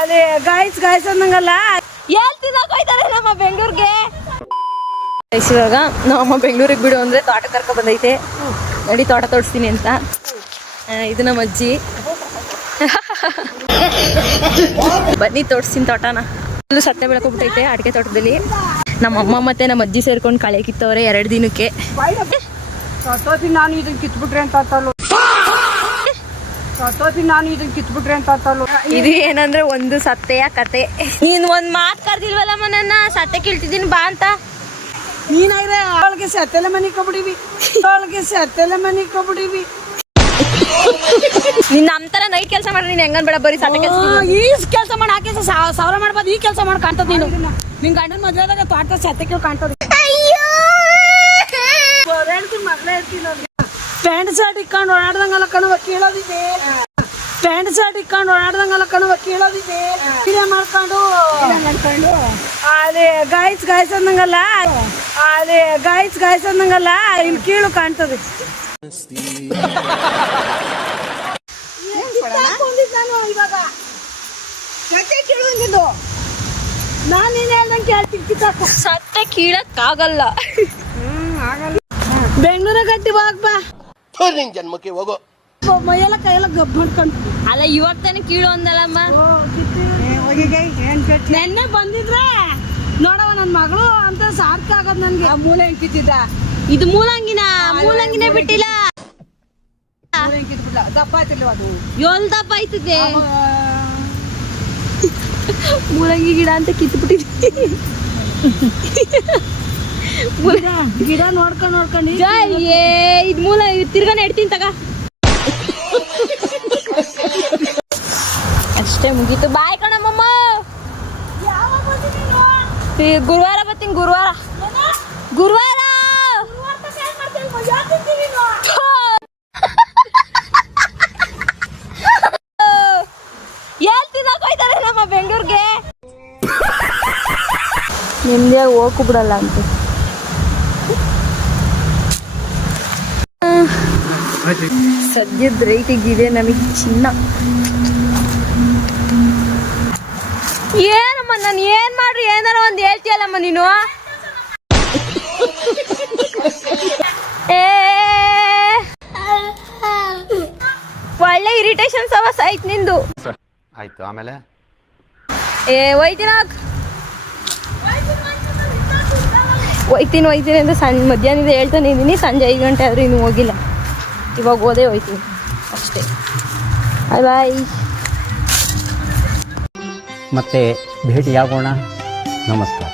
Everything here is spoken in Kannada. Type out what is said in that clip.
ಅದೇ ಗಾಯ್ಸ್ ಅನ್ನಂಗಲ್ಲ ಹೇಳ್ತಿದ್ದಾರೆ ನಮ್ಮ ಬೆಂಗಳೂರಿಗೆ. ಇವಾಗ ನಮ್ಮ ಬೆಂಗಳೂರಿಗೆ ಬಿಡು ಅಂದ್ರೆ ತೋಟ ಕರ್ಕೊ ಬಂದೈತೆ. ನಡಿ ತೋಟ ತೋಡಿಸ್ತೀನಿ ಅಂತ. ಇದು ನಮ್ಮ ಅಜ್ಜಿ. ಬನ್ನಿ ತೋಡಿಸ್ತೀನಿ ತೋಟನ. ಫುಲ್ಲು ಸತ್ತೆ ಬೆಳ್ಕೊಬಿಟ್ಟೈತೆ ಅಡಿಕೆ ತೋಟದಲ್ಲಿ. ನಮ್ಮ ಅಮ್ಮ ಮತ್ತೆ ನಮ್ಮ ಅಜ್ಜಿ ಸೇರ್ಕೊಂಡು ಕಳೆ ಕಿತ್ತವ್ರೆ 2 ದಿನಕ್ಕೆ. ನಾನು ಇದನ್ನ ಕಿತ್ಬಿಟ್ರೆ ಅಂತ ಇದು ಏನಂದ್ರೆ ಒಂದು ಸತ್ತೆಯ ಕತೆ. ನೀನ್ ಒಂದ್ ಮಾತು ಕರ್ದಿಲ್ವಲ್ಲಮ್ಮ ನನ್ನ ಸತ್ತೆ ಕೀಳ್ತಿದ್ದೀನಿ ಬಾ ಅಂತ. ನೀನಾಗ್ರೆ ಅವಳಿಗೆ ಸತ್ತೆಲ್ಲ ಮನೆ ಕೊಬಿಡಿವಿ ನೀನ್ ನಮ್ ತರ ನೈಟ್ ಕೆಲಸ ಮಾಡ್ರಿ. ನೀನ್ ಹೆಂಗನ್ ಬೇಡ ಬರೀ ಸತ್ತೆ ಕೆಲಸ. ಈ ಕೆಲಸ ಮಾಡಿ ಆ ಕೆಲಸ ಸಾವಿರ ಮಾಡ್ಬೋದು. ಈ ಕೆಲಸ ಮಾಡಿ ಕಾಣ್ತದ. ನೀನು ನಿನ್ ಗಂಡನ ಮದ್ವೆ ಆದಾಗ ತೋಟ ಸತ್ತೆ ಕೇಳಿ ಕಾಣ್ತದ. ಮಗಳೇ ಇರ್ತೀನಿ. ಪ್ಯಾಂಟ್ ಶರ್ಟ್ ಇಕ್ಕೊಂಡು ಓಡಾಡ್ದಂಗಲ್ಲ ಕಣವ ಕೇಳೋದಿದೆ. ಮಾಡ್ಕೊಂಡು ಅದೇ ಗಾಯ್ಸ್ ಅನ್ನಂಗಲ್ಲ. ಇಲ್ಲಿ ಕೀಳು ಕಾಣ್ತದೆ. ನಾನು ನೀನ್ ಹೇಳ್ದಂಗೆ ಕೇಳ್ತೀನಿ. ಸತ್ತೆ ಕೀಳಕ್ಕಾಗಲ್ಲ. ಬೆಂಗಳೂರ ಗಟ್ಟಿ ಬಾ ಜನ್ಮಕ್ಕೆ ಹೋಗೋ. ಮೈಯೆಲ್ಲ ಕೈಯೆಲ್ಲ ಗಬ್ಬ ಮಾಡ್ಕೊಂಡು. ಅಲ್ಲ ಇವಾಗ ತಾನೇ ಕೀಳು ಅಂದಲ್ಲಮ್ಮ. ನೆನ್ನೆ ಬಂದಿದ್ರೆ ನೋಡವ ನನ್ ಮಗಳು ಅಂತ ಸಾರ್ಥಕ ಆಗದ್ ನನ್ಗೆ. ಆ ಮೂಳೆ ಹೆಂಗಿದ್ದ. ಇದು ಮೂಲಂಗಿನೇ ಬಿಟ್ಟಿಲ್ಲ. ದಪ್ಪ ಆಯ್ತಿಲ್ವ ಅದು. ದಪ್ಪ ಆಯ್ತದೆ. ಮೂಲಂಗಿ ಗಿಡ ಅಂತ ಕಿತ್ಬಿಟ್ಟಿದ್ವಿ. ಗಿಡ ನೋಡ್ಕೊಂಡು ಇದು ಮೂಲ ತಿರ್ಗಾ ನೆಡ್ತೀನಿ ತಗ. ಅಷ್ಟೇ ಮುಗೀತು. ಬಾಯ್ ಕಣಮ್ಮ. ಗುರುವಾರ ಬರ್ತೀನಿ. ಗುರುವಾರ ಹೇಳ್ತಿದ್ದಾರೆ ನಮ್ಮ ಬೆಂಗಳೂರಿಗೆ. ನಿಮ್ದಿಯಾಗ ಹೋಗು ಬಿಡಲ್ಲ ಅಂತ. ಸದ್ಯದ ರೈಟಿಗಿದೆ ನಮಗೆ ಚಿನ್ನ. ಏನಮ್ಮ ನಾನು ಏನ್ ಮಾಡ್ರಿ ಏನಾರ ಒಂದ್ ಹೇಳ್ತೀಯಲ್ಲಮ್ಮ ನೀನು. ಒಳ್ಳೆ ಇರಿಟೇಷನ್ ಸವಸ್ ಆಯ್ತು ನಿಂದು. ಆಯ್ತು ಆಮೇಲೆ ಹೋಯ್ತೀನಿ ಅಂತ ಮಧ್ಯಾಹ್ನದಿಂದ ಹೇಳ್ತಾನೆ ಇದ್ದೀನಿ. ಸಂಜೆ 5 ಗಂಟೆ ಆದ್ರೂ ಇನ್ನೂ ಹೋಗಿಲ್ಲ. ಇವಾಗ ಹೋಯ್ತೀನಿ ಅಷ್ಟೇ. ಬಾಯ್. ಮತ್ತೆ ಭೇಟಿಯಾಗೋಣ. ನಮಸ್ಕಾರ.